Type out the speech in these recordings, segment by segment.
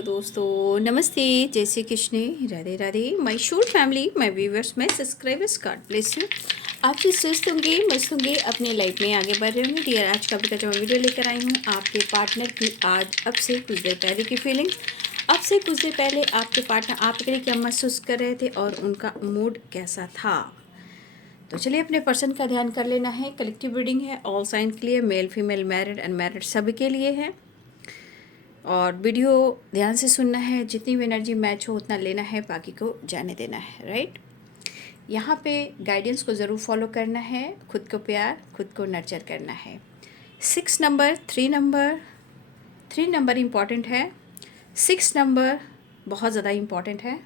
Hello दोस्तों, नमस्ते, जय Shri Krishna, Radhe Radhe. My shoot family, my viewers, my subscribers, God bless you. आप भी स्वस्थ होंगे, मस्त होंगे, अपने लाइफ में आगे बढ़ रहे होंगे। डियर, आज का जो वीडियो लेकर आई हूँ आपके पार्टनर की आज अब से कुछ देर पहले की फीलिंग्स। अब से कुछ देर पहले आपके पार्टनर आपके लिए क्या महसूस कर रहे थे और उनका मूड कैसा था। तो चलिए अपने पर्सन का ध्यान कर लेना है। कलेक्टिव रीडिंग है, ऑल साइन के लिए, मेल फीमेल मैरिड अनमैरिड सभी के लिए है। और वीडियो ध्यान से सुनना है, जितनी भी एनर्जी मैच हो उतना लेना है, बाकी को जाने देना है। राइट, यहाँ पे गाइडेंस को ज़रूर फॉलो करना है, खुद को प्यार, खुद को नर्चर करना है। 6 नंबर, 3 नंबर इम्पॉर्टेंट है। 6 नंबर बहुत ज़्यादा इम्पॉर्टेंट है।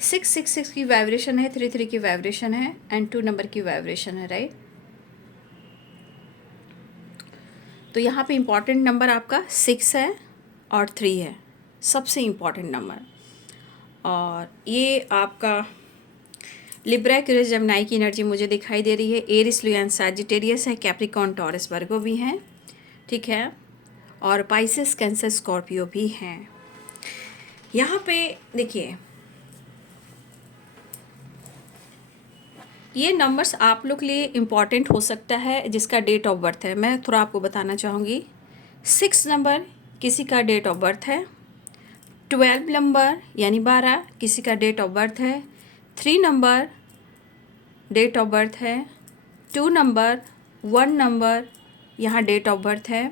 666 की वाइब्रेशन है, 33 की वाइब्रेशन है एंड 2 नंबर की वाइब्रेशन है। राइट, तो यहाँ पे इम्पॉर्टेंट नंबर आपका 6 है और 3 है, सबसे इम्पॉर्टेंट नंबर। और ये आपका लिब्रा, एक्वेरियस, जेमिनी की एनर्जी मुझे दिखाई दे रही है। एरिस, लियो एंड सैजिटेरियस है, कैप्रिकॉर्न, टॉरस, वर्गो भी हैं, ठीक है, और पाइसेस, कैंसर, स्कॉर्पियो भी हैं। यहाँ पे देखिए, ये नंबर्स आप लोग के लिए इम्पॉर्टेंट हो सकता है जिसका डेट ऑफ बर्थ है। मैं थोड़ा आपको बताना चाहूँगी। 6 नंबर किसी का डेट ऑफ बर्थ है, 12 नंबर यानी 12 किसी का डेट ऑफ बर्थ है, 3 नंबर डेट ऑफ बर्थ है, 2 नंबर, 1 नंबर यहाँ डेट ऑफ बर्थ है,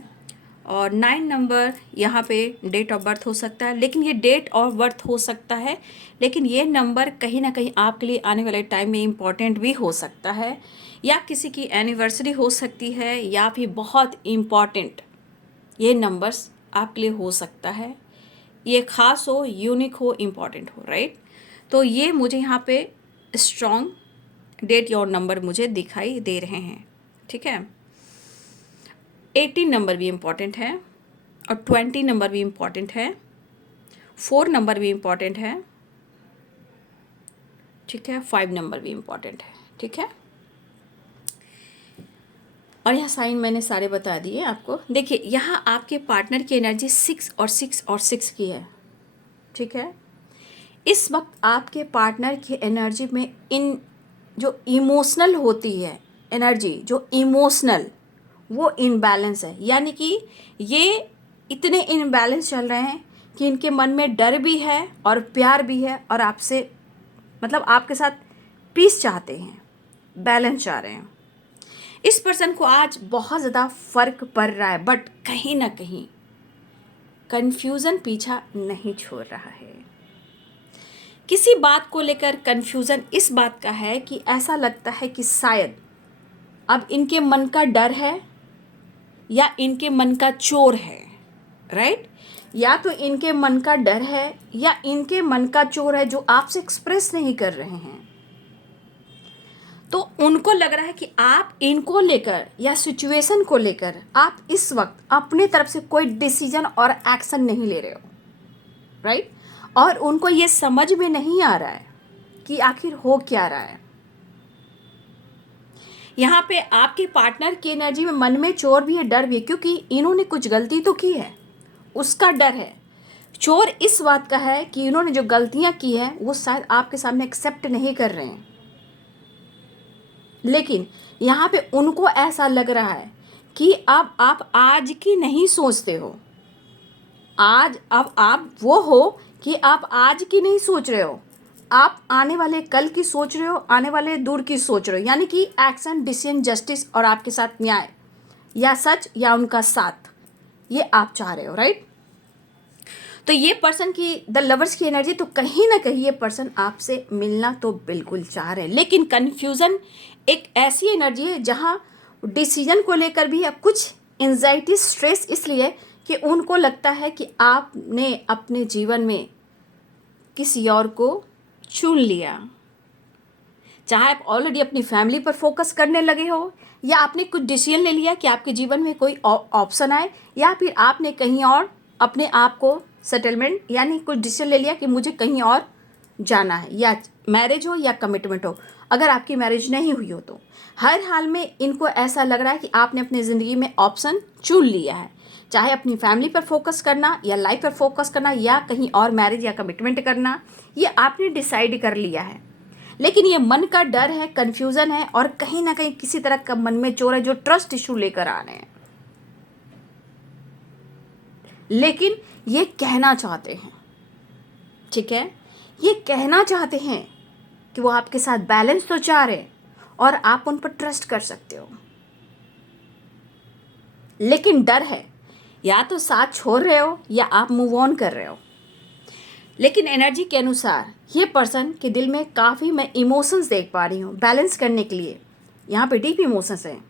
और 9 नंबर यहाँ पे डेट ऑफ बर्थ हो सकता है। लेकिन ये डेट ऑफ बर्थ हो सकता है, लेकिन ये नंबर कहीं ना कहीं आपके लिए आने वाले टाइम में इम्पॉर्टेंट भी हो सकता है, या किसी की एनिवर्सरी हो सकती है, या फिर बहुत इम्पॉर्टेंट ये नंबर्स आपके लिए हो सकता है। ये ख़ास हो, यूनिक हो, इम्पॉर्टेंट हो। राइट, तो ये मुझे यहाँ पे स्ट्रॉन्ग डेट और नंबर मुझे दिखाई दे रहे हैं, ठीक है। 18 नंबर भी इम्पॉर्टेंट है और 20 नंबर भी इम्पॉर्टेंट है, 4 नंबर भी इम्पॉर्टेंट है, ठीक है, 5 नंबर भी इम्पॉर्टेंट है, ठीक है। और यहाँ साइन मैंने सारे बता दिए आपको। देखिए, यहाँ आपके पार्टनर की एनर्जी 6 और 6 और 6 की है, ठीक है। इस वक्त आपके पार्टनर की एनर्जी में इन जो इमोशनल होती है एनर्जी, जो इमोशनल, वो इनबैलेंस है। यानी कि ये इतने इनबैलेंस चल रहे हैं कि इनके मन में डर भी है और प्यार भी है, और आपसे मतलब आपके साथ पीस चाहते हैं, बैलेंस चाह रहे हैं। इस पर्सन को आज बहुत ज़्यादा फर्क पड़ रहा है, बट कहीं ना कहीं कन्फ्यूज़न पीछा नहीं छोड़ रहा है। किसी बात को लेकर कन्फ्यूज़न इस बात का है कि ऐसा लगता है कि शायद अब इनके मन का डर है या इनके मन का चोर है। राइट, या तो इनके मन का डर है या इनके मन का चोर है जो आपसे एक्सप्रेस नहीं कर रहे हैं। तो उनको लग रहा है कि आप इनको लेकर या सिचुएशन को लेकर आप इस वक्त अपने तरफ से कोई डिसीजन और एक्शन नहीं ले रहे हो। राइट, और उनको ये समझ में नहीं आ रहा है कि आखिर हो क्या रहा है। यहाँ पे आपके पार्टनर की एनर्जी में मन में चोर भी है, डर भी है, क्योंकि इन्होंने कुछ गलती तो की है, उसका डर है। चोर इस बात का है कि इन्होंने जो गलतियाँ की है वो शायद आपके सामने एक्सेप्ट नहीं कर रहे हैं। लेकिन यहाँ पे उनको ऐसा लग रहा है कि अब आप आज की नहीं सोचते हो, अब आप वो हो कि आप आज की नहीं सोच रहे हो, आप आने वाले कल की सोच रहे हो, आने वाले दूर की सोच रहे हो। यानी कि एक्शन, डिसीजन, जस्टिस और आपके साथ न्याय, या सच या उनका साथ, ये आप चाह रहे हो। राइट, तो ये पर्सन की द लवर्स की एनर्जी, तो कहीं ना कहीं ये पर्सन आपसे मिलना तो बिल्कुल चाह रहे हैं, लेकिन कन्फ्यूज़न एक ऐसी एनर्जी है जहाँ डिसीजन को लेकर भी है कुछ एंजाइटी, स्ट्रेस, इसलिए कि उनको लगता है कि आपने अपने जीवन में किसी और को चुन लिया। चाहे आप ऑलरेडी अपनी फैमिली पर फोकस करने लगे हो, या आपने कुछ डिसीजन ले लिया कि आपके जीवन में कोई ऑप्शन आए, या फिर आपने कहीं और अपने आप को सेटलमेंट यानी कुछ डिसीजन ले लिया कि मुझे कहीं और जाना है, या मैरिज हो या कमिटमेंट हो। अगर आपकी मैरिज नहीं हुई हो तो हर हाल में इनको ऐसा लग रहा है कि आपने अपनी ज़िंदगी में ऑप्शन चुन लिया है, चाहे अपनी फैमिली पर फोकस करना या लाइफ पर फोकस करना या कहीं और मैरिज या कमिटमेंट करना, ये आपने डिसाइड कर लिया है। लेकिन ये मन का डर है, कन्फ्यूज़न है और कहीं ना कहीं किसी तरह का मन में चोर है जो ट्रस्ट इशू लेकर आ रहे हैं। लेकिन ये कहना चाहते हैं, ठीक है, ये कहना चाहते हैं कि वो आपके साथ बैलेंस तो चाह रहे और आप उन पर ट्रस्ट कर सकते हो, लेकिन डर है, या तो साथ छोड़ रहे हो या आप मूव ऑन कर रहे हो। लेकिन एनर्जी के अनुसार ये पर्सन के दिल में काफ़ी मैं इमोशंस देख पा रही हूँ बैलेंस करने के लिए। यहाँ पे डीप इमोशंस हैं।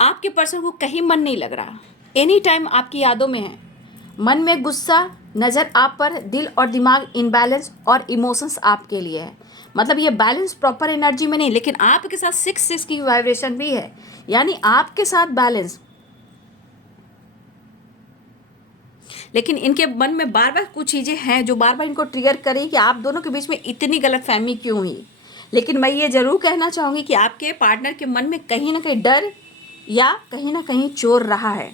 आपके पर्सन को कहीं मन नहीं लग रहा, एनी टाइम आपकी यादों में है, मन में गुस्सा, नज़र आप पर, दिल और दिमाग इनबैलेंस और इमोशंस आपके लिए है। मतलब ये बैलेंस प्रॉपर एनर्जी में नहीं, लेकिन आपके साथ 6 की वाइब्रेशन भी है, यानी आपके साथ बैलेंस। लेकिन इनके मन में बार बार कुछ चीज़ें हैं जो बार बार इनको ट्रिगर करें कि आप दोनों के बीच में इतनी गलतफहमी क्यों हुई। लेकिन मैं ये ज़रूर कहना चाहूँगी कि आपके पार्टनर के मन में कहीं ना कहीं डर या कहीं ना कहीं चोर रहा है।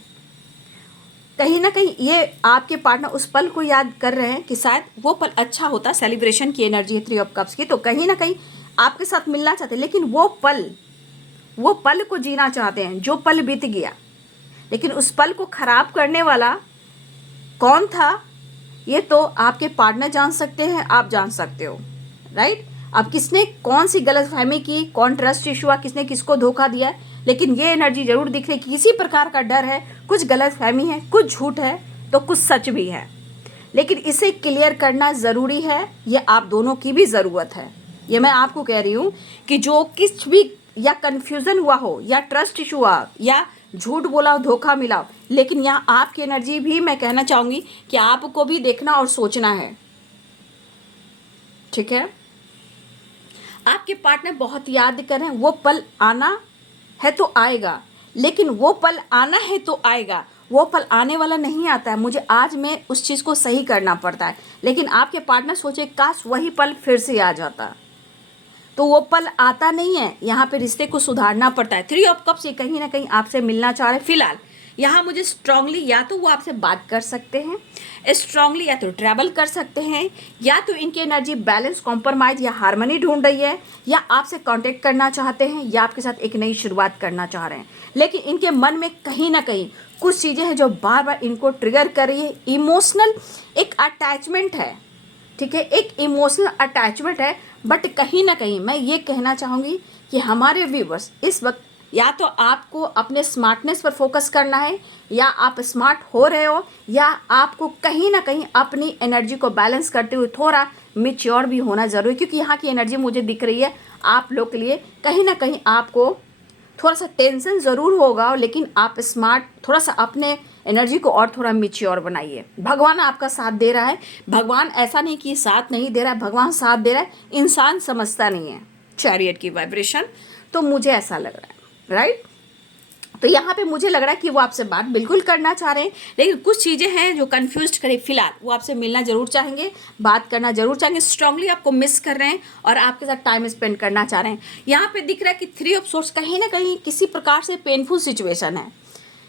कहीं ना कहीं ये आपके पार्टनर उस पल को याद कर रहे हैं कि शायद वो पल अच्छा होता। सेलिब्रेशन की एनर्जी है 3 ऑफ कप्स की, तो कहीं ना कहीं आपके साथ मिलना चाहते हैं, लेकिन वो पल को जीना चाहते हैं जो पल बीत गया। लेकिन उस पल को ख़राब करने वाला कौन था, ये तो आपके पार्टनर जान सकते हैं, आप जान सकते हो, राइट। अब किसने कौन सी गलतफहमी की, कौन ट्रस्ट इशू हुआ, किसने किसको धोखा दिया है, लेकिन ये एनर्जी जरूर दिख रही है कि किसी प्रकार का डर है, कुछ गलतफहमी है, कुछ झूठ है तो कुछ सच भी है। लेकिन इसे क्लियर करना ज़रूरी है, ये आप दोनों की भी ज़रूरत है। ये मैं आपको कह रही हूँ कि जो किस भी या कन्फ्यूज़न हुआ हो या ट्रस्ट इशू हुआ या झूठ बोला हो, धोखा मिला हो, लेकिन यहाँ आपकी एनर्जी भी मैं कहना चाहूँगी कि आपको भी देखना और सोचना है, ठीक है। आपके पार्टनर बहुत याद कर रहे हैं, वो पल आना है तो आएगा, लेकिन वो पल आना है तो आएगा, वो पल आने वाला नहीं आता है। मुझे आज में उस चीज़ को सही करना पड़ता है। लेकिन आपके पार्टनर सोचे काश वही पल फिर से आ जाता, तो वो पल आता नहीं है। यहाँ पे रिश्ते को सुधारना पड़ता है। 3 ऑफ कप्स ये कहीं ना कहीं आपसे मिलना चाह रहे हैं। फिलहाल यहाँ मुझे स्ट्रांगली या तो वो आपसे बात कर सकते हैं, स्ट्रांगली या तो ट्रैवल कर सकते हैं, या तो इनकी एनर्जी बैलेंस, कॉम्प्रोमाइज़ या हार्मनी ढूंढ रही है, या आपसे कांटेक्ट करना चाहते हैं, या आपके साथ एक नई शुरुआत करना चाह रहे हैं। लेकिन इनके मन में कहीं ना कहीं कुछ चीज़ें हैं जो बार बार इनको ट्रिगर कर रही है। इमोशनल एक अटैचमेंट है, ठीक है, एक इमोशनल अटैचमेंट है। बट कहीं ना कहीं मैं ये कहना चाहूँगी कि हमारे व्यूवर्स इस वक्त या तो आपको अपने स्मार्टनेस पर फोकस करना है, या आप स्मार्ट हो रहे हो, या आपको कहीं ना कहीं अपनी एनर्जी को बैलेंस करते हुए थोड़ा मिच्योर भी होना ज़रूरी है। क्योंकि यहाँ की एनर्जी मुझे दिख रही है आप लोग के लिए कहीं ना कहीं आपको थोड़ा सा टेंशन ज़रूर होगा, लेकिन आप स्मार्ट थोड़ा सा अपने एनर्जी को और थोड़ा मिच्योर बनाइए। भगवान आपका साथ दे रहा है। भगवान ऐसा नहीं कि साथ नहीं दे रहा है, भगवान साथ दे रहा है, इंसान समझता नहीं है। चैरियट की वाइब्रेशन, तो मुझे ऐसा लग रहा है, राइट। तो यहाँ पे मुझे लग रहा है कि वो आपसे बात बिल्कुल करना चाह रहे हैं, लेकिन कुछ चीज़ें हैं जो कन्फ्यूज करें। फिलहाल वो आपसे मिलना जरूर चाहेंगे, बात करना जरूर चाहेंगे, स्ट्रांगली आपको मिस कर रहे हैं और आपके साथ टाइम स्पेंड करना चाह रहे हैं। यहाँ पे दिख रहा है कि 3 ऑफ सोर्स कहीं ना कहीं किसी प्रकार से पेनफुल सिचुएशन है।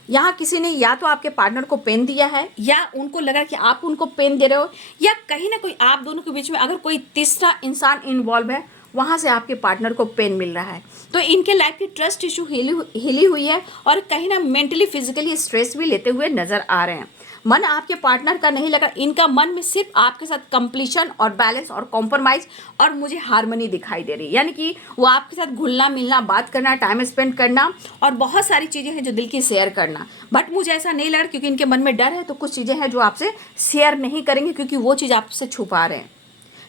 यहाँ किसी ने या तो आपके पार्टनर को पेन दिया है, या उनको लगा कि आप उनको पेन दे रहे हो, या कहीं ना कोई आप दोनों के बीच में अगर कोई तीसरा इंसान इन्वॉल्व है, वहाँ से आपके पार्टनर को पेन मिल रहा है। तो इनके लाइफ की ट्रस्ट इशू हिली हुई है और कहीं ना मेंटली फिजिकली स्ट्रेस भी लेते हुए नजर आ रहे हैं। मन आपके पार्टनर का नहीं लगा, इनका मन में सिर्फ आपके साथ कंप्लीशन और बैलेंस और कॉम्प्रोमाइज और मुझे हार्मनी दिखाई दे रही है। यानी कि वो आपके साथ घुलना मिलना, बात करना, टाइम स्पेंड करना और बहुत सारी चीज़ें हैं जो दिल की शेयर करना। बट मुझे ऐसा नहीं लग रहा, क्योंकि इनके मन में डर है, तो कुछ चीज़ें हैं जो आपसे शेयर नहीं करेंगे, क्योंकि वो चीज़ आपसे छुपा रहे हैं।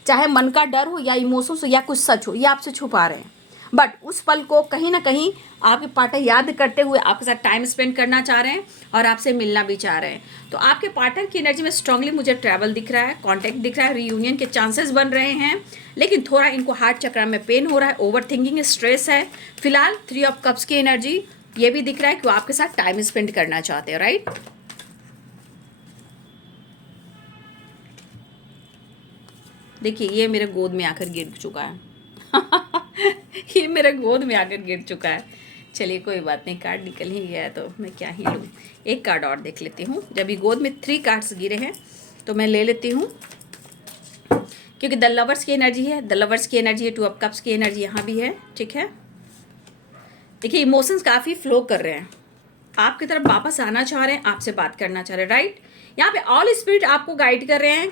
चाहे मन का डर हो या इमोशंस हो या कुछ सच हो, ये आपसे छुपा रहे हैं। बट उस पल को कहीं ना कहीं आपके पार्टनर याद करते हुए आपके साथ टाइम स्पेंड करना चाह रहे हैं और आपसे मिलना भी चाह रहे हैं। तो आपके पार्टनर की एनर्जी में स्ट्रांगली मुझे ट्रैवल दिख रहा है, कांटेक्ट दिख रहा है, रीयूनियन के चांसेस बन रहे हैं। लेकिन थोड़ा इनको हार्ट चक्र में पेन हो रहा है, ओवर थिंकिंग, स्ट्रेस है। फिलहाल 3 ऑफ कप्स की एनर्जी ये भी दिख रहा है कि वो आपके साथ टाइम स्पेंड करना चाहते हैं, राइट। देखिए ये मेरे गोद में आकर गिर चुका है ये मेरे गोद में आकर गिर चुका है। चलिए कोई बात नहीं, कार्ड निकल ही गया है तो मैं क्या ही लूँ। एक कार्ड और देख लेती हूँ। जब ये गोद में 3 कार्ड्स गिरे हैं तो मैं ले लेती हूँ, क्योंकि द लवर्स की एनर्जी है, द लवर्स की एनर्जी है, 2 ऑफ कप्स की एनर्जी यहाँ भी है। ठीक है, देखिए इमोशंस काफ़ी फ्लो कर रहे हैं, आपकी तरफ वापस आना चाह रहे हैं, आपसे बात करना चाह रहे हैं, राइट। यहाँ पे ऑल स्पिरिट आपको गाइड कर रहे हैं।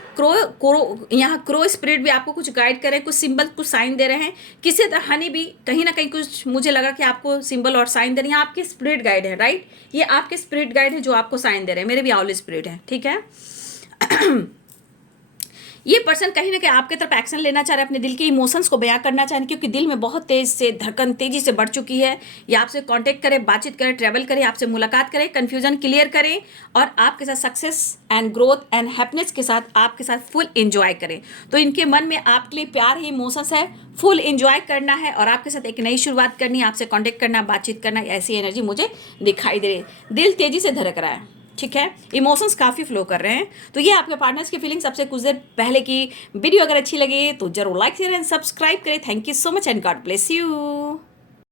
यहाँ क्रो स्पिरिट भी आपको कुछ गाइड कर रहे हैं, कुछ सिंबल, कुछ साइन दे रहे हैं। किसी तरह हनी भी कहीं ना कहीं कुछ मुझे लगा कि आपको सिंबल और साइन दे रहे हैं। आपके स्पिरिट गाइड है, राइट। ये आपके स्पिरिट गाइड है जो आपको साइन दे रहे हैं। मेरे भी ऑल स्पिरिट है, ठीक है। ये पर्सन कहीं ना कहीं आपके तरफ एक्शन लेना चाह रहे हैं, अपने दिल के इमोशंस को बयां करना चाह रहे हैं, क्योंकि दिल में बहुत तेज से धड़कन तेजी से बढ़ चुकी है। ये आपसे कांटेक्ट करे, बातचीत करे, ट्रैवल करे, आपसे मुलाकात करे, कंफ्यूजन क्लियर करें और आपके साथ success and growth and happiness के साथ आपके साथ फुल एंजॉय करें। तो इनके मन में आपके लिए प्यार है, इमोशंस है, फुल एंजॉय करना है और आपके साथ एक नई शुरुआत करनी है, आपसे कॉन्टेक्ट करना, बातचीत करना, ऐसी एनर्जी मुझे दिखाई दे रही है। दिल तेजी से धड़क रहा है, ठीक है, इमोशंस काफ़ी फ्लो कर रहे हैं। तो ये आपके पार्टनर्स की फीलिंग्स सबसे कुछ देर पहले की वीडियो अगर अच्छी लगे तो जरूर लाइक शेयर एंड सब्सक्राइब करें। Thank you so much and God bless you.